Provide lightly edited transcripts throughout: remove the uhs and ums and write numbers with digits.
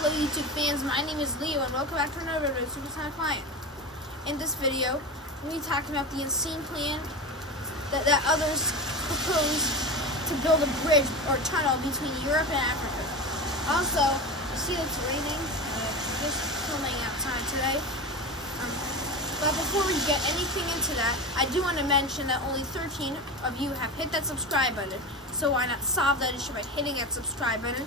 Hello YouTube fans, my name is Leo and welcome back to another video of Supersonic Lion. In this video, we'll be talking about the insane plan that others propose to build a bridge or tunnel between Europe and Africa. Also, you see it's raining, just filming outside today. But before we get anything into that, I do want to mention that only 13 of you have hit that subscribe button. So why not solve that issue by hitting that subscribe button?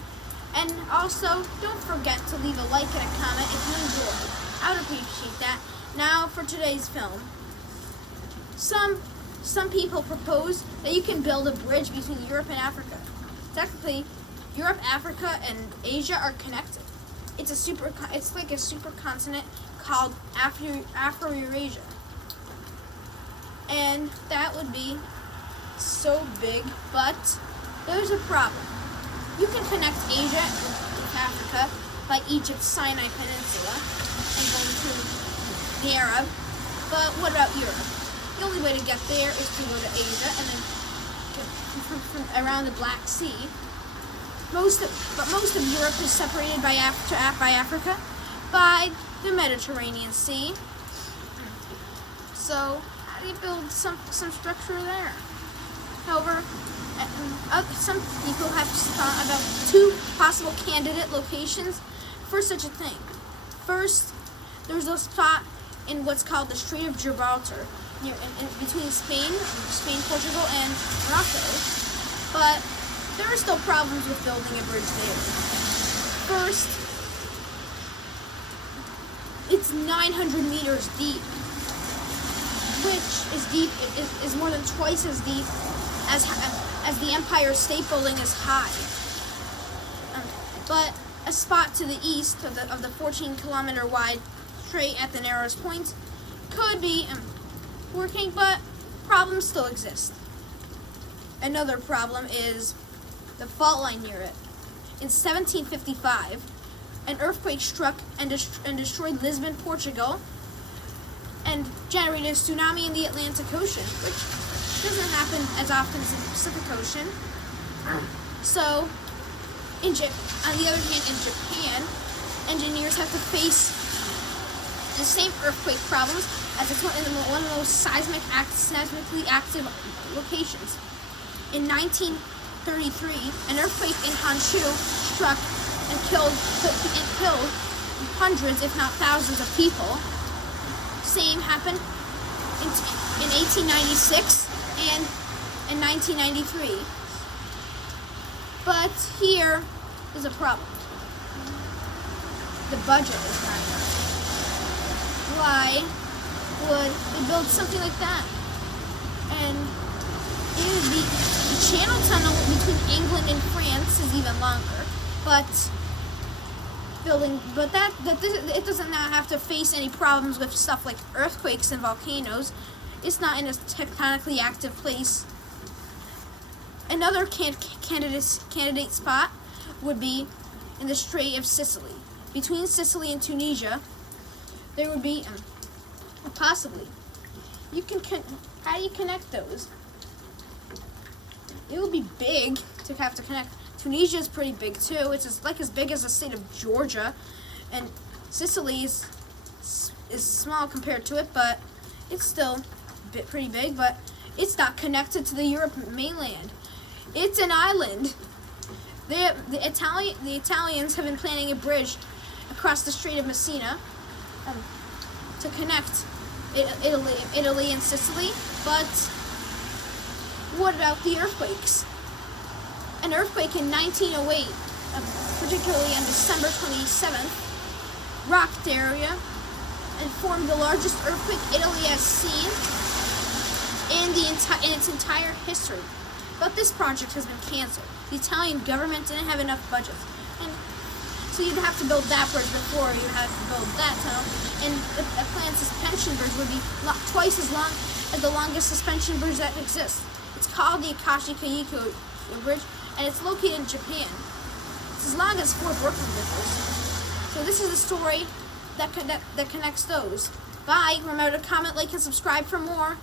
And also, don't forget to leave a like and a comment if you enjoyed. I would appreciate that. Now for today's film. Some people propose that you can build a bridge between Europe and Africa. Technically, Europe, Africa, and Asia are connected. It's like a supercontinent called Afro-Eurasia. And that would be so big, but there's a problem. You can connect Asia with Africa by Egypt's Sinai Peninsula and going through the Arab, but what about Europe? The only way to get there is to go to Asia and then from around the Black Sea. Most of Europe is separated by Africa by the Mediterranean Sea. So how do you build some structure there? However, some people have thought about two possible candidate locations for such a thing. First, there's a spot in what's called the Strait of Gibraltar, between Spain, Portugal, and Morocco. But there are still problems with building a bridge there. First, it's 900 meters deep, which is more than twice as deep as the Empire State Building is high. But a spot to the east of the 14-kilometer wide strait at the narrowest point could be working, but problems still exist. Another problem is the fault line near it. In 1755, an earthquake struck and destroyed Lisbon, Portugal, and generated a tsunami in the Atlantic Ocean, which doesn't happen as often as the Pacific Ocean. So, on the other hand, in Japan, engineers have to face the same earthquake problems as it's one of the most seismically active locations. In 1933, an earthquake in Honshu struck and killed hundreds, if not thousands, of people. Same happened in 1896 and in 1993. But here is a problem. The budget is not enough. Why would they build something like that? And it would be the Channel Tunnel between England and France is even longer, but it doesn't now have to face any problems with stuff like earthquakes and volcanoes. It's not in a tectonically active place. Another candidate spot would be in the Strait of Sicily. Between Sicily and Tunisia, there would be possibly. How do you connect those? It would be big to have to connect. Tunisia is pretty big too. It's as big as the state of Georgia, and Sicily is small compared to it, but it's still pretty big. But it's not connected to the Europe mainland. It's an island. The Italians have been planning a bridge across the Strait of Messina to connect Italy and Sicily. But what about the earthquakes? An earthquake in 1908, particularly on December 27th, rocked the area and formed the largest earthquake Italy has seen in its entire history. But this project has been canceled. The Italian government didn't have enough budget, and so you'd have to build that bridge before you have to build that tunnel. And a planned suspension bridge would be twice as long as the longest suspension bridge that exists. It's called the Akashi Kayiko Bridge, and it's located in Japan. It's as long as 4 Brooklyn Bridges. So this is the story that connects those. Bye. Remember to comment, like, and subscribe for more.